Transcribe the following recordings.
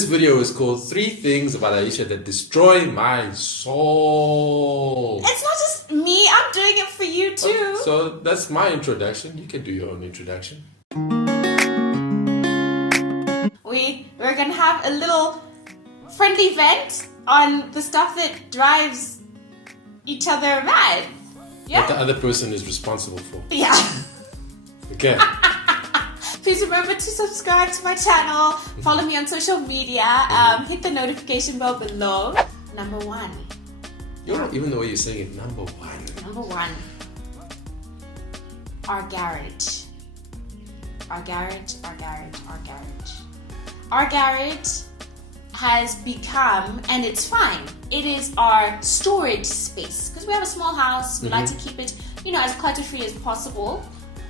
This video is called 3 Things About Aisha That Destroy My Soul. It's not just me, I'm doing it for you too. So that's my introduction. You can do your own introduction. We're gonna have a little friendly vent on the stuff that drives each other mad. Yeah? What the other person is responsible for. Yeah. Okay. Please remember to subscribe to my channel, follow me on social media, hit the notification bell below. Number 1. Even the way you're saying it, number 1. Number 1. Our garage. Our garage, our garage, our garage. Our garage has become, and it's fine, it is our storage space. Because we have a small house, we like to keep it, as clutter-free as possible,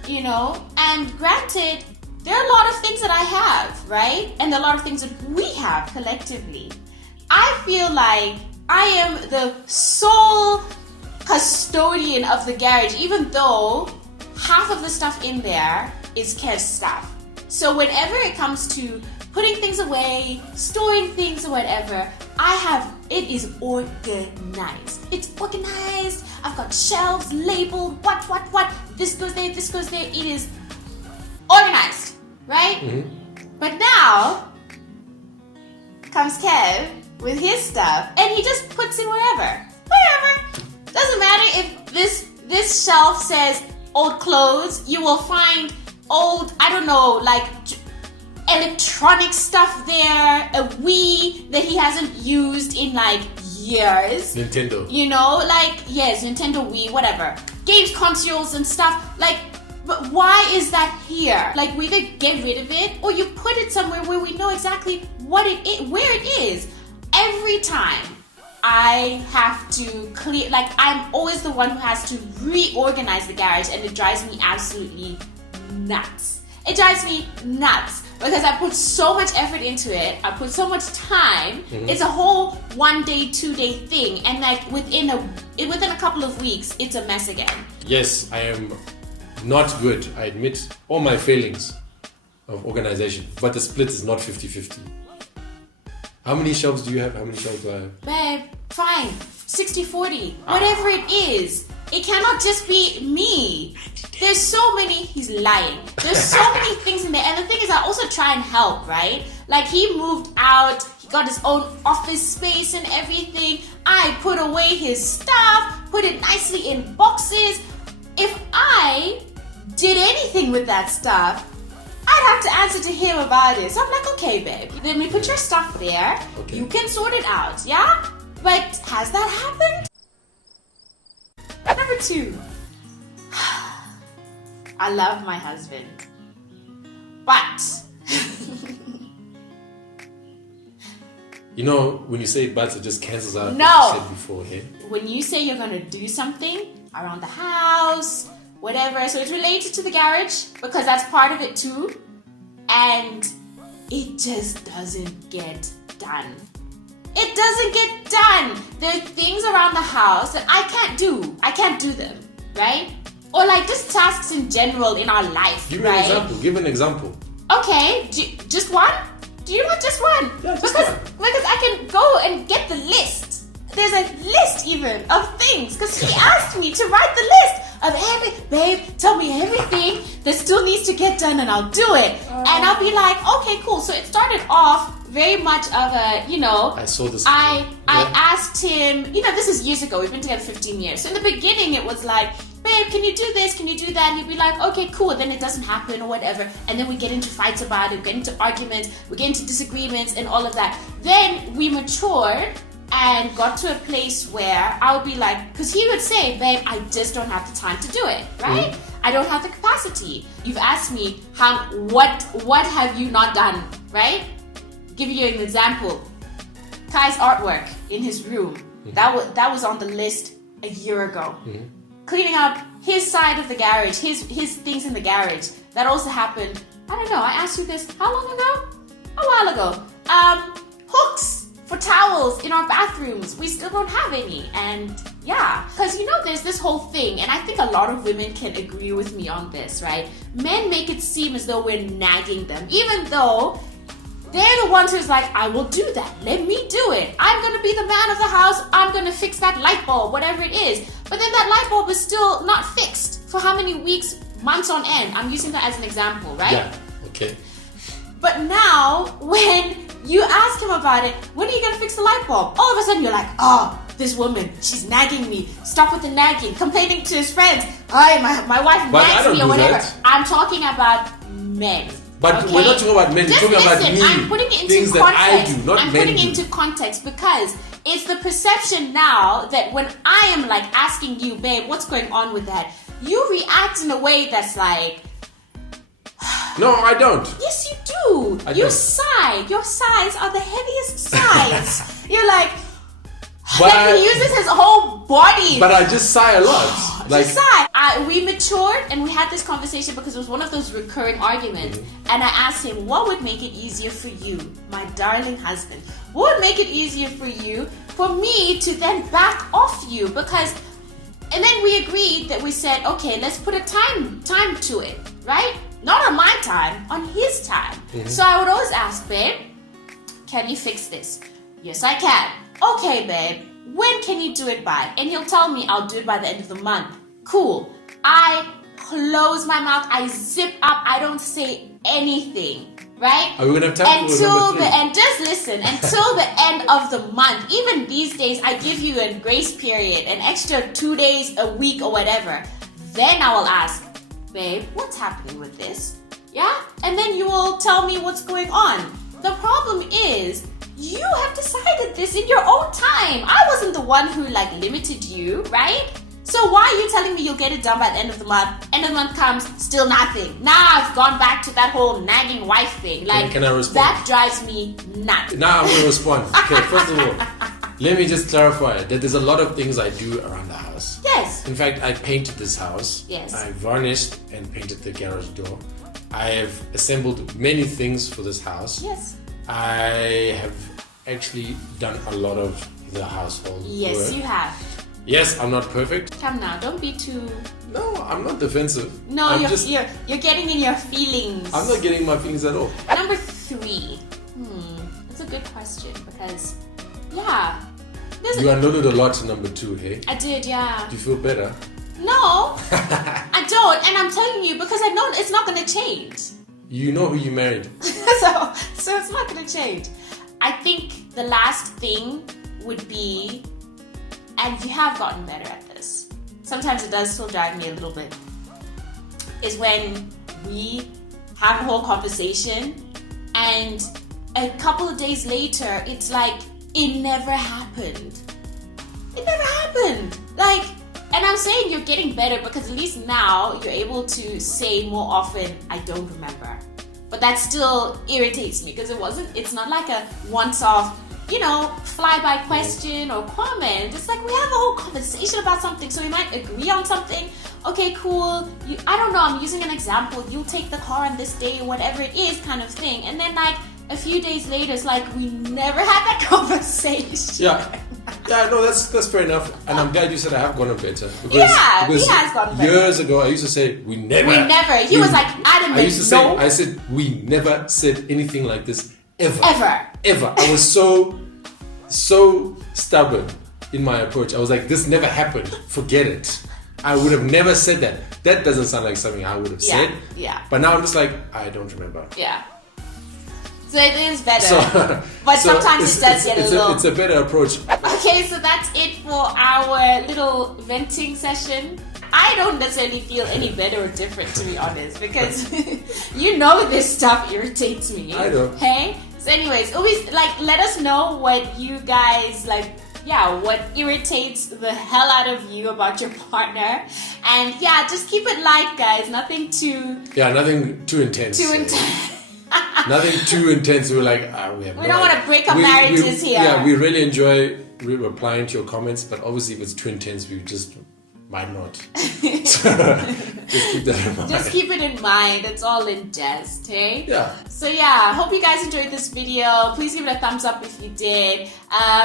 and granted, there are a lot of things that I have, right? And a lot of things that we have collectively. I feel like I am the sole custodian of the garage, even though half of the stuff in there is Kev's stuff. So whenever it comes to putting things away, storing things or whatever, it is organized. It's organized. I've got shelves labeled, what. This goes there, this goes there. It is organized, right? But now comes Kev with his stuff and he just puts in whatever. Doesn't matter if this shelf says old clothes, you will find old, electronic stuff there, a Wii that he hasn't used in years. Nintendo. Yes, Nintendo Wii, whatever. Games consoles and stuff. But why is that here? We either get rid of it or you put it somewhere where we know exactly where it is. Every time I have to clear, I'm always the one who has to reorganize the garage, and it drives me absolutely nuts. It drives me nuts because I put so much effort into it. I put so much time. It's a whole 1 day, 2 day thing, and within a couple of weeks, it's a mess again. Yes, I am not good. I admit all my failings of organization, but the split is not 50-50. How many shelves do you have? How many shelves do I have? Babe, fine. 60-40. Whatever it is. It cannot just be me. There's so many, he's lying. There's so many things in there. And the thing is, I also try and help, right? He moved out, he got his own office space and everything. I put away his stuff, put it nicely in boxes. If I did anything with that stuff, I'd have to answer to him about it. So I'm like, okay, babe, then we put your stuff there. Okay. You can sort it out, yeah? But has that happened? Number 2. I love my husband. But when you say but, it just cancels out no. what you said before, hey? When you say you're gonna do something around the house, whatever, so it's related to the garage because that's part of it too, and it just doesn't get done. It doesn't get done. There are things around the house that I can't do. I can't do them, right? Or just tasks in general in our life, Give right? Give an example. Okay, just one? Do you want just one? Yeah, just because, one. Because I can go and get the list. There's a list even of things because he asked me to write the list of babe, tell me everything that still needs to get done and I'll do it. And I'll be like, okay, cool. So it started off very much of a, I saw this. I asked him, this is years ago. We've been together 15 years. So in the beginning, it was like, babe, can you do this? Can you do that? And he'd be like, okay, cool. Then it doesn't happen or whatever. And then we get into fights about it. We get into arguments. We get into disagreements and all of that. Then we matured and got to a place where I would be like, because he would say, babe, I just don't have the time to do it, right? I don't have the capacity. You've asked me, what have you not done, right? Give you an example. Kai's artwork in his room. That was on the list a year ago. Cleaning up his side of the garage, his things in the garage. That also happened, I don't know, I asked you this how long ago? A while ago. Hooks for towels in our bathrooms. We still don't have any. And yeah, because there's this whole thing, and I think a lot of women can agree with me on this, right? Men make it seem as though we're nagging them, even though They're the ones who's like, I will do that. Let me do it. I'm going to be the man of the house. I'm going to fix that light bulb, whatever it is. But then that light bulb is still not fixed for how many weeks, months on end. I'm using that as an example, right? Yeah, okay. But now, when you ask him about it, when are you going to fix the light bulb? All of a sudden, you're like, oh, this woman, she's nagging me. Stop with the nagging. Complaining to his friends. My wife nags me or whatever. That. I'm talking about men. But okay? we're not talking about men. We're talking about me. I'm putting it into things context. That I do, not I'm men putting it do. into context because it's the perception now that when I am like asking you, babe, what's going on with that? You react in a way that's like, no, I don't. yes, you do. You sigh. Your sighs are the heaviest sighs. You're like, like he uses his whole body. But I just sigh a lot. Like, just sigh. We matured and we had this conversation because it was one of those recurring arguments. Mm-hmm. And I asked him, what would make it easier for you, my darling husband? What would make it easier for you, for me to then back off you? Because, and then we agreed that we said, okay, let's put a time to it, right? Not on my time, on his time. Mm-hmm. So I would always ask, babe, can you fix this? Yes, I can. Okay, babe, when can you do it by? And he'll tell me I'll do it by the end of the month. Cool. I close my mouth, I zip up, I don't say anything, right? Are we going to have time until the end? Just listen, until the end of the month. Even these days, I give you a grace period, an extra 2 days, a week or whatever. Then I will ask, babe, what's happening with this? Yeah? And then you will tell me what's going on. The problem is, you have decided this in your own time. I wasn't the one who like limited you, right? So why are you telling me you'll get it done by the end of the month? End of the month comes, still nothing. Now I've gone back to that whole nagging wife thing. Like, can I respond? That drives me nuts. Now I'm going to respond. Okay, first of all, let me just clarify that there's a lot of things I do around the house. Yes. In fact, I painted this house. Yes. I varnished and painted the garage door. I have assembled many things for this house. Yes. I have actually done a lot of the household Yes, work. you have. Yes, I'm not perfect. Come now, don't be too... No, I'm not defensive. No, you're getting in your feelings. I'm not getting my feelings at all. Number 3. That's a good question because, yeah. You unloaded a lot to number 2, hey? I did, yeah. Do you feel better? No, I don't. And I'm telling you because I know it's not going to change. You know who you married. so it's not going to change. I think the last thing would be, and you have gotten better at this, sometimes it does still drive me a little bit, is when we have a whole conversation and a couple of days later, it's like, it never happened. It never happened. Like, and I'm saying you're getting better because at least now you're able to say more often, I don't remember. But that still irritates me because it's not like a once-off, fly-by question or comment. It's like we have a whole conversation about something, so we might agree on something. Okay, cool. I don't know, I'm using an example. You'll take the car on this day, whatever it is kind of thing. And then like a few days later, it's like we never had that conversation. Yeah, no, that's fair enough. And I'm glad you said I have gotten better. Because he has gotten better. Years ago, I used to say, we never. He was like adamant. I said, we never said anything like this ever. Ever. I was so stubborn in my approach. I was like, this never happened. Forget it. I would have never said that. That doesn't sound like something I would have said. Yeah. But now I'm just like, I don't remember. Yeah. So it is better. But sometimes it does get a little... It's a better approach. Okay, so that's it for our little venting session. I don't necessarily feel any better or different, to be honest, because this stuff irritates me. I know. Hey? So anyways, always let us know what you guys what irritates the hell out of you about your partner. And just keep it light, guys. Nothing too intense. Nothing too intense. We're like, we don't want to break up marriages here. Yeah, we really enjoy replying to your comments, but obviously if it's too intense, we just might not. Just keep that in mind. Just keep it in mind. It's all in jest, hey? Yeah. So hope you guys enjoyed this video. Please give it a thumbs up if you did.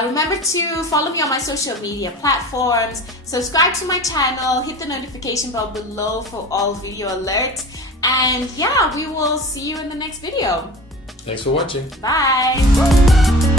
Remember to follow me on my social media platforms. Subscribe to my channel. Hit the notification bell below for all video alerts. And we will see you in the next video. Thanks for watching. Bye.